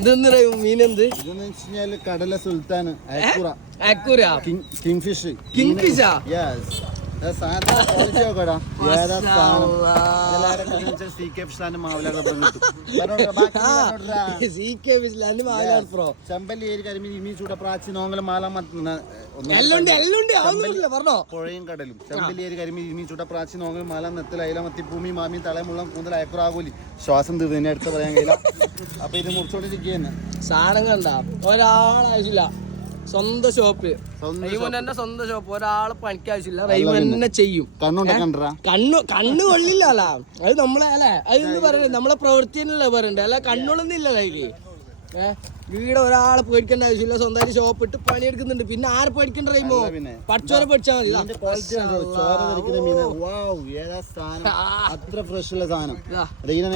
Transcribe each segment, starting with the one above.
ഇതെന്താ മീനെന്ത്? ഇതെന്ന് വെച്ചാല് കടല സുൽത്താൻ കിങ്ഫിഷ്. കിങ്ഫിഷാ? ചെമ്പല്ലി കരിമീൻ ഇമി ചൂട പ്രാച്ചി നോങ്ങല മാല പുഴയും കടലും ചെമ്പല്ലിയേരി കരിമീൻ ഇമി ചൂട പ്രാച്ചി നോങ്ങൽ മാല നെത്തൽ അയില മത്തി ഭൂമി മാമി തളമുള്ളം കൂന്തൽ അയക്കുറാകൂലി ശ്വാസം തീർന്നു അടുത്ത് പറയാൻ കഴിയില്ല. അപ്പൊ ഇത് മുറിച്ചോണ്ടിരിക്കുന്നു. സാധനം കണ്ട ഒരാളാവശ്യമില്ല, സ്വന്തം ഷോപ്പ്, റൈമോന്റെ സ്വന്തം ഷോപ്പ്, ഒരാള് പണിക്ക് ആവശ്യമില്ല, റൈമോൻ തന്നെ ചെയ്യും. കണ്ണ് കൊള്ളില്ല അല്ല, അത് നമ്മളെ അല്ലെ അതെന്ന് പറയുന്നത് നമ്മളെ പ്രവൃത്തി തന്നെയല്ലേ പറയണ്ടേ, അല്ല കണ്ണുകളൊന്നുമില്ല അതില്. വീട് ഒരാളെ പേടിക്കേണ്ട ആവശ്യമില്ല, സ്വന്തമായിട്ട് ഷോപ്പ് ഇട്ട് പണിയെടുക്കുന്നുണ്ട്. പിന്നെ ആരെ പേടിക്കണ്ട റൈമോ, പഠിച്ചോരെ പഠിച്ചാൽ മതി. അത്ര ഫ്രഷ് ഉള്ള സാധനം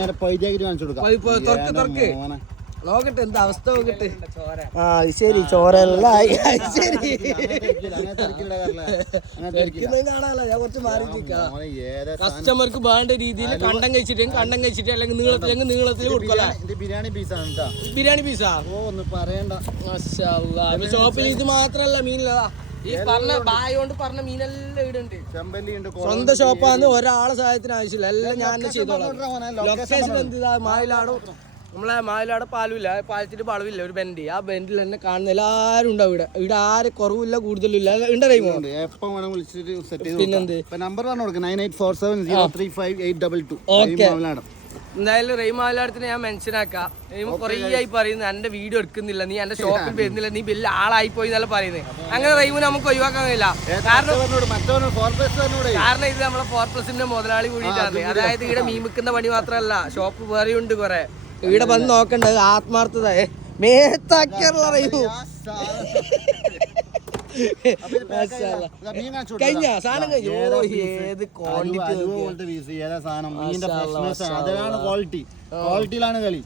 നേരെ പൈജാക്കിട്ട് കാണിച്ചു കൊടുക്കാം. നോക്കട്ടെ എന്താ അവസ്ഥ നോക്കട്ടെ. ആ ശരി, ചോരല്ല ശരി കാണാലോ. ഞാൻ കുറച്ച് മാറി കസ്റ്റമർക്ക് വേണ്ട രീതിയിൽ കണ്ടം കഴിച്ചിട്ട് അല്ലെങ്കിൽ നീളത്തിൽ കൊടുക്കല. ബിരിയാണി പീസാ ഒന്ന് പറയണ്ട. ഷോപ്പിൽ ഇത് മാത്രല്ല മീനില്ലതാ, ഈ പറഞ്ഞ ബായോണ്ട് പറഞ്ഞ മീനെല്ലാം ഇടുണ്ട്. സ്വന്തം ഷോപ്പാന്ന് ഒരാളെ സഹായത്തിന് ആവശ്യമില്ല, എല്ലാം ഞാൻ ചെയ്തോളാം. ലൊക്കേഷൻ എന്താ മായിലാടോ, നമ്മളെ മായിലാടെ പാലുമില്ല, പാലത്തിന്റെ വളവില്ല, ഒരു ബെൻഡ്, ആ ബെൻഡിൽ തന്നെ കാണുന്ന എല്ലാരും ഉണ്ടാവും. ഇവിടെ ആരും കുറവില്ല കൂടുതലില്ല, ഉണ്ടറിയുമോ? പിന്നെന്ത് എന്തായാലും റെയിം മാവിലാടത്തിന് ഞാൻ മെൻഷൻ ആക്കാം. റെയിം കുറേ ആയി പറയുന്നത് എന്റെ വീഡിയോ എടുക്കുന്നില്ല, നീ എന്റെ ഷോപ്പിൽ വരുന്നില്ല, നീ വലിയ ആളായി പോയി എന്നല്ല പറയുന്നത്. അങ്ങനെ റെയിമിന് നമുക്ക് ഒഴിവാക്കാൻ കഴിയില്ല, കാരണം ഇത് നമ്മളെ 4+ന്റെ മുതലാളി കൂടിയിട്ടാണ്. അതായത് ഇവിടെ മീൻ വിൽക്കുന്ന പണി മാത്രമല്ല, ഷോപ്പ് വേറെയുണ്ട് കുറെ. ഇവിടെ വന്ന് നോക്കണ്ടത് ആത്മാർത്ഥത മേത്താക്കിയുള്ള റെയിമു. കഴിഞ്ഞ സാധനം കഴിഞ്ഞു. ഏത് ക്വാളിറ്റിയിലാണ് കളി.